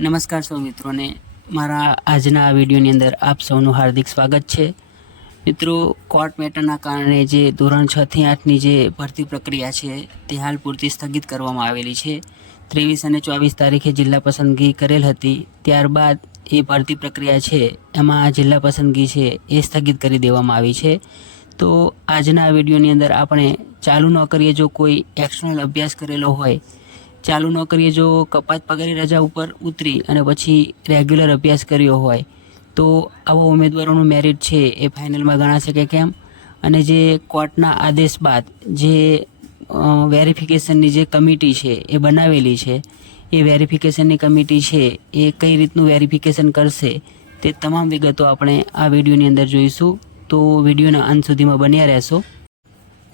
નમસ્કાર સૌ મિત્રોને મારા આજના આ વિડીયોની અંદર આપ સૌનું હાર્દિક સ્વાગત છે। મિત્રો, કોર્ટ મેટરના કારણે જે ધોરણ 6 થી 8ની જે ભરતી પ્રક્રિયા છે તે હાલ પૂરતી સ્થગિત કરવામાં આવેલી છે। 23 અને 24 તારીખે જિલ્લા પસંદગી કરેલ હતી, ત્યારબાદ એ ભરતી પ્રક્રિયા છે એમાં જિલ્લા પસંદગી છે એ સ્થગિત કરી દેવામાં આવી છે। તો આજના આ વિડીયોની અંદર આપણે ચાલુ નોકરીએ જો કોઈ એક્સટર્નલ અભ્યાસ કરેલો હોય, ચાલુ નોકરીએ જો કપાત પગારી રજા ઉપર ઉતરી અને પછી રેગ્યુલર અભ્યાસ કર્યો હોય તો આવા ઉમેદવારોનું મેરિટ છે એ ફાઇનલમાં ગણાશે કે કેમ, અને જે કોર્ટના આદેશ બાદ જે વેરિફિકેશનની જે કમિટી છે એ બનાવેલી છે, એ વેરિફિકેશનની કમિટી છે એ કઈ રીતનું વેરિફિકેશન કરશે તે તમામ વિગતો આપણે આ વિડીયોની અંદર જોઈશું। તો વિડીયોના અંત સુધીમાં બન્યા રહેશો।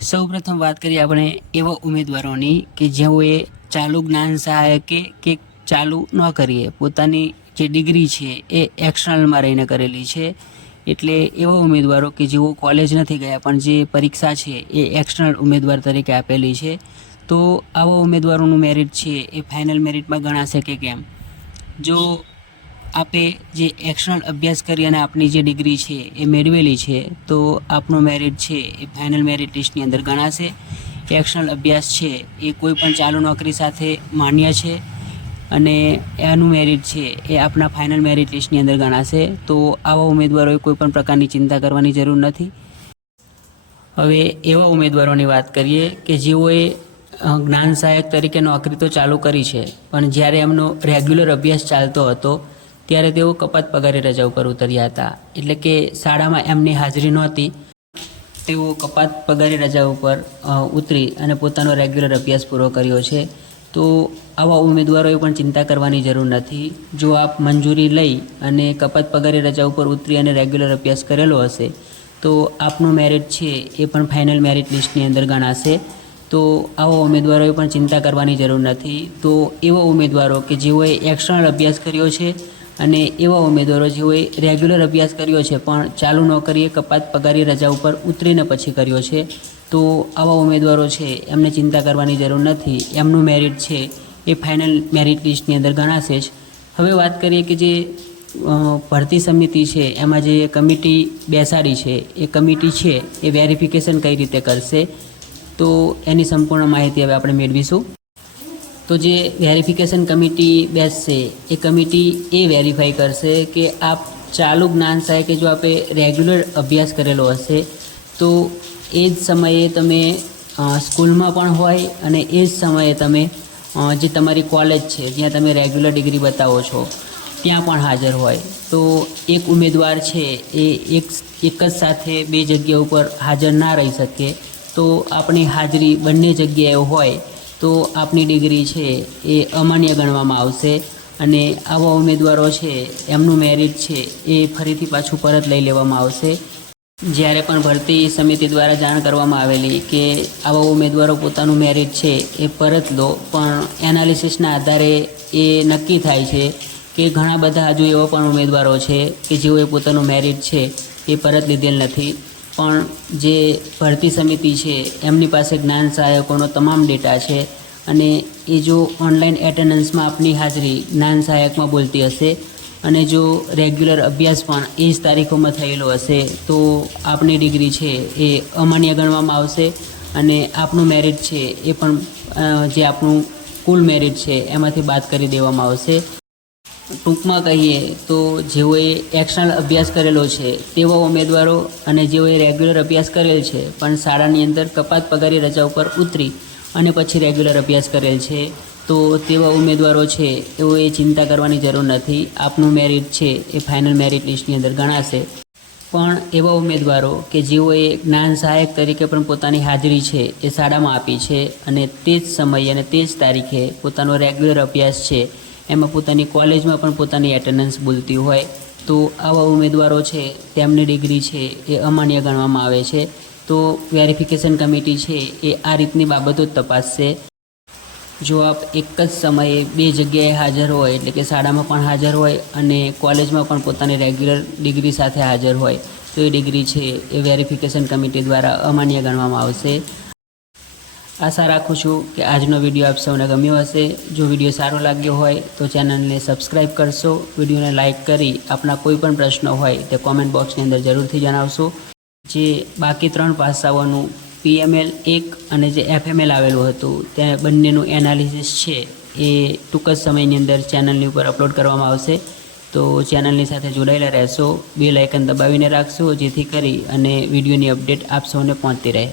સૌપ્રથમ વાત કરીએ આપણે એવા ઉમેદવારોની કે જેઓએ ચાલુ જ્ઞાન સહાયકે કે ચાલુ ન કરીએ પોતાની જે ડિગ્રી છે એ એક્સટર્નલમાં રહીને કરેલી છે। એટલે એવા ઉમેદવારો કે જેઓ કોલેજ નથી ગયા પણ જે પરીક્ષા છે એ એક્સટર્નલ ઉમેદવાર તરીકે આપેલી છે, તો આવા ઉમેદવારોનું મેરિટ છે એ ફાઇનલ મેરિટમાં ગણાશે કે કેમ। જો આપે જે એક્સટર્નલ અભ્યાસ કરી અને આપની જે ડિગ્રી છે એ મેળવેલી છે તો આપનો મેરિટ છે એ ફાઇનલ મેરિટ લિસ્ટની અંદર ગણાશે। એક્સટર્નલ અભ્યાસ છે એ કોઈ પણ ચાલુ નોકરી સાથે માન્ય છે અને એનું મેરિટ છે એ આપના ફાઇનલ મેરિટ લિસ્ટની અંદર ગણાશે। તો આવા ઉમેદવારોએ કોઈ પણ પ્રકારની ચિંતા કરવાની જરૂર નથી। હવે એવા ઉમેદવારોની વાત કરીએ કે જેઓએ જ્ઞાન સહાયક તરીકે નોકરી તો ચાલુ કરી છે પણ જ્યારે એમનો રેગ્યુલર અભ્યાસ ચાલતો હતો ત્યારે તેઓ કપાત પગારે રજા ઉપર ઉતર્યા હતા, એટલે કે શાળામાં એમની હાજરી નહોતી, તેઓ કપાત પગારી રજા ઉપર ઉતરી અને પોતાનો રેગ્યુલર અભ્યાસ પૂરો કર્યો છે। તો આવા ઉમેદવારોએ પણ ચિંતા કરવાની જરૂર નથી। જો આપ મંજૂરી લઈ અને કપાત પગારી રજા ઉપર ઉતરી અને રેગ્યુલર અભ્યાસ કરેલો હશે તો આપનું મેરિટ છે એ પણ ફાઇનલ મેરિટ લિસ્ટની અંદર ગણાશે। તો આવા ઉમેદવારોએ પણ ચિંતા કરવાની જરૂર નથી। તો એવા ઉમેદવારો કે જેઓએ એક્સટર્નલ અભ્યાસ કર્યો છે અને એવા ઉમેદવારો જેઓએ રેગ્યુલર અભ્યાસ કર્યો છે પણ ચાલુ નોકરીએ કપાત પગારી રજા ઉપર ઉતરીને પછી કર્યો છે, તો આવા ઉમેદવારો છે એમને ચિંતા કરવાની જરૂર નથી। એમનું મેરિટ છે એ ફાઇનલ મેરિટ લિસ્ટની અંદર ગણાશે જ। હવે વાત કરીએ કે જે ભરતી સમિતિ છે એમાં જે કમિટી બેસાડી છે એ કમિટી છે એ વેરિફિકેશન કઈ રીતે કરશે તો એની સંપૂર્ણ માહિતી હવે આપણે મેળવીશું। તો જે વેરિફિકેશન કમિટી બેસશે એ કમિટી એ વેરીફાઈ કરશે કે આપ ચાલુ જ્ઞાન સહાયકે જો આપે રેગ્યુલર અભ્યાસ કરેલો હશે તો એ જ સમયે તમે સ્કૂલમાં પણ હોય અને એ જ સમયે તમે જે તમારી કોલેજ છે જ્યાં તમે રેગ્યુલર ડિગ્રી બતાવો છો ત્યાં પણ હાજર હોય। તો એક ઉમેદવાર છે એ એક જ સાથે બે જગ્યા ઉપર હાજર ના રહી શકે, તો આપણી હાજરી બંને જગ્યાએ હોય તો આપની ડિગ્રી છે એ અમાન્ય ગણવામાં આવશે અને આવા ઉમેદવારો છે એમનું મેરિટ છે એ ફરીથી પાછું પરત લઈ લેવામાં આવશે। જ્યારે પણ ભરતી સમિતિ દ્વારા જાણ કરવામાં આવેલી કે આવા ઉમેદવારો પોતાનું મેરિટ છે એ પરત લો, પણ એનાલિસિસના આધારે એ નક્કી થાય છે કે ઘણા બધા હજુ એવા પણ ઉમેદવારો છે કે જેઓએ પોતાનું મેરિટ છે એ પરત લીધેલ નથી, પણ જે ભરતી સમિતિ છે એમની પાસે જ્ઞાન સહાયકોનો તમામ ડેટા છે અને એ જો ઓનલાઈન એટેન્ડન્સમાં આપની હાજરી જ્ઞાન સહાયકમાં બોલતી હશે અને જો રેગ્યુલર અભ્યાસ પણ એ જ તારીખોમાં થયેલો હશે તો આપની ડિગ્રી છે એ અમાન્ય ગણવામાં આવશે અને આપનું મેરિટ છે એ પણ જે આપણું કુલ મેરિટ છે એમાંથી બાદ કરી દેવામાં આવશે। ટૂંકમાં કહીએ તો જેઓએ એક્સટર્નલ અભ્યાસ કરેલો છે તેવા ઉમેદવારો અને જેઓએ રેગ્યુલર અભ્યાસ કરેલ છે પણ શાળાની અંદર કપાત પગારી રજા ઉપર ઉતરી અને પછી રેગ્યુલર અભ્યાસ કરેલ છે તો તેવા ઉમેદવારો છે એઓએ ચિંતા કરવાની જરૂર નથી। આપનું મેરિટ છે એ ફાઇનલ મેરિટ લિસ્ટની અંદર ગણાશે। પણ એવા ઉમેદવારો કે જેઓએ જ્ઞાન સહાયક તરીકે પણ પોતાની હાજરી છે એ શાળામાં આપી છે અને તે જ સમયે અને તે જ તારીખે પોતાનો રેગ્યુલર અભ્યાસ છે એમાં પોતાની કોલેજમાં પણ પોતાની એટેન્ડન્સ બોલતી હોય તો આવા ઉમેદવારો છે તેમની ડિગ્રી છે એ અમાન્ય ગણવામાં આવે છે। તો વેરિફિકેશન કમિટી છે એ આ રીતની બાબતો જ તપાસશે। જો આપ એક જ સમયે બે જગ્યાએ હાજર હોય, એટલે કે શાળામાં પણ હાજર હોય અને કોલેજમાં પણ પોતાની રેગ્યુલર ડિગ્રી સાથે હાજર હોય તો એ ડિગ્રી છે એ વેરિફિકેશન કમિટી દ્વારા અમાન્ય ગણવામાં આવશે। આશા રાખું છું કે આજનો વિડીયો આપ સૌને ગમ્યો હશે. જો વિડીયો સારો લાગ્યો હોય તો ચેનલને સબસ્ક્રાઈબ કરશો. વિડીયોને લાઇક કરી આપના કોઈ પણ પ્રશ્નો હોય તે કોમેન્ટ બોક્સની અંદર જરૂરથી જણાવશો. જે બાકી 3 પાસાઓનું PML 1 અને જે FML આવેલું હતું તે બંનેનું એનાલિસિસ છે એ ટૂંક જ સમયની અંદર ચેનલની ઉપર અપલોડ કરવામાં આવશે. તો ચેનલની સાથે જોડાયેલા રહેશો. બેલ આઇકન દબાવીને રાખશો જેથી કરી અને વિડીયોની અપડેટ આપ સૌને પહોંચતી રહે.